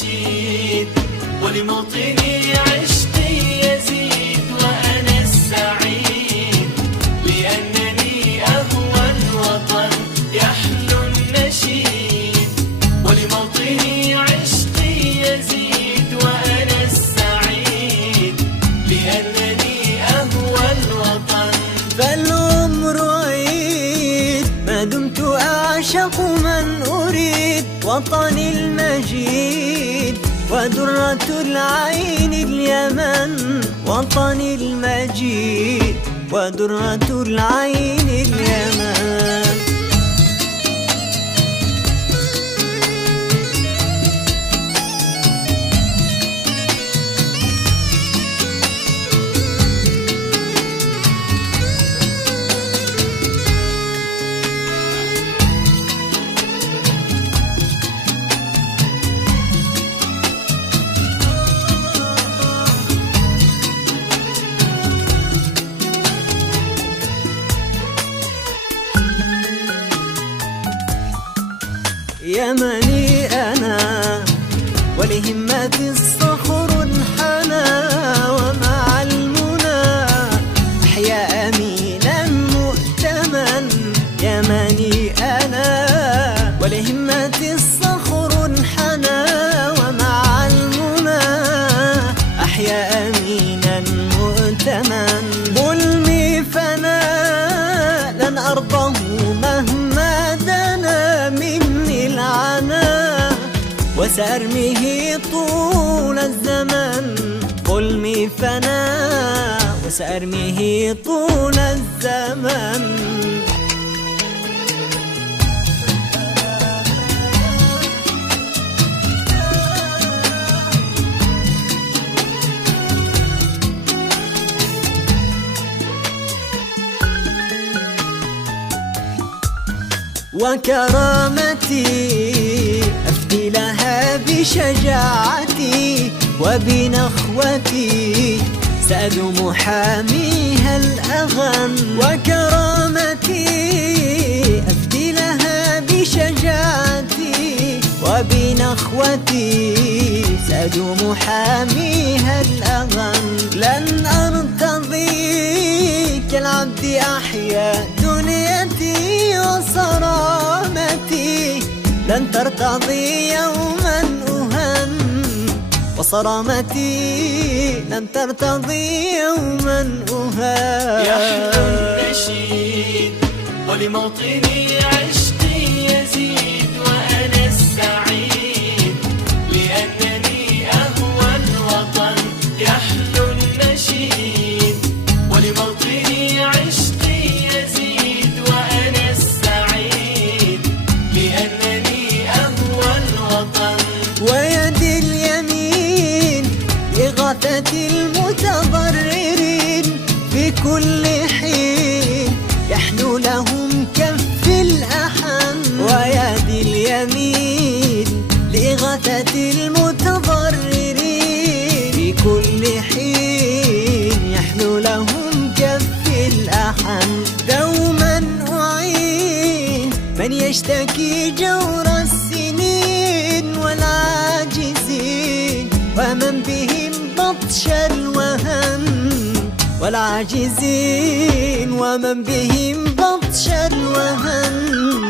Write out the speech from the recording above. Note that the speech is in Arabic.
نشيد ولموطني عشقي يزيد وأنا السعيد لأنني أهوى الوطن يحلو النشيد ولموطني عشقي يزيد وأنا السعيد لأنني أهوى الوطن. فالعمر عيد ما دمت أعشق من أريد وطني المجيد ودرة العين اليمن وطني المجيد ودرة العين اليمن. يمني أنا ولهمتي الصخر انحنى ومع المنى أحيا أمينا مؤتمن. يمني أنا ولهمتي الصخر انحنى ومع المنى أحيا أمينا مؤتمن. ظلمي فنا لن أرضه مهما دنا مني العنا وسأرميه طول الزمن. ظلمي فنا وسأرميه طول الزمن. وكرامتي أفدي لها بشجاعتي وبنخوتي سأدوم حاميها الأغن. وكرامتي أفدي لها بشجاعتي وبنخوتي سأدوم حاميها الأغن. لن أرتضي كالعبد أحيا دنيتي وصرامتي لن ترتضي يوما أهن وصرامتي لن ترتضي يوما أهن. يحلو النشيد ولموطني عشقي يزيد وأنا السعيد لأنني أهوى الوطن يحلو النشيد ولموطني عشقي يزيد وأنا السعيد لأنني أهوى الوطن. ويدي اليمين إغاثة المتضررين في كل حين يحنو لهم كف الأحن. ويدي اليمين لإغاثة المتضررين في كل حين يحنو لهم كف الأحن. دوما أعين من يشتكي جور السنين والعاجزين ومن بهم بطش الوهن والعاجزين ومن بهم بطش الوهن.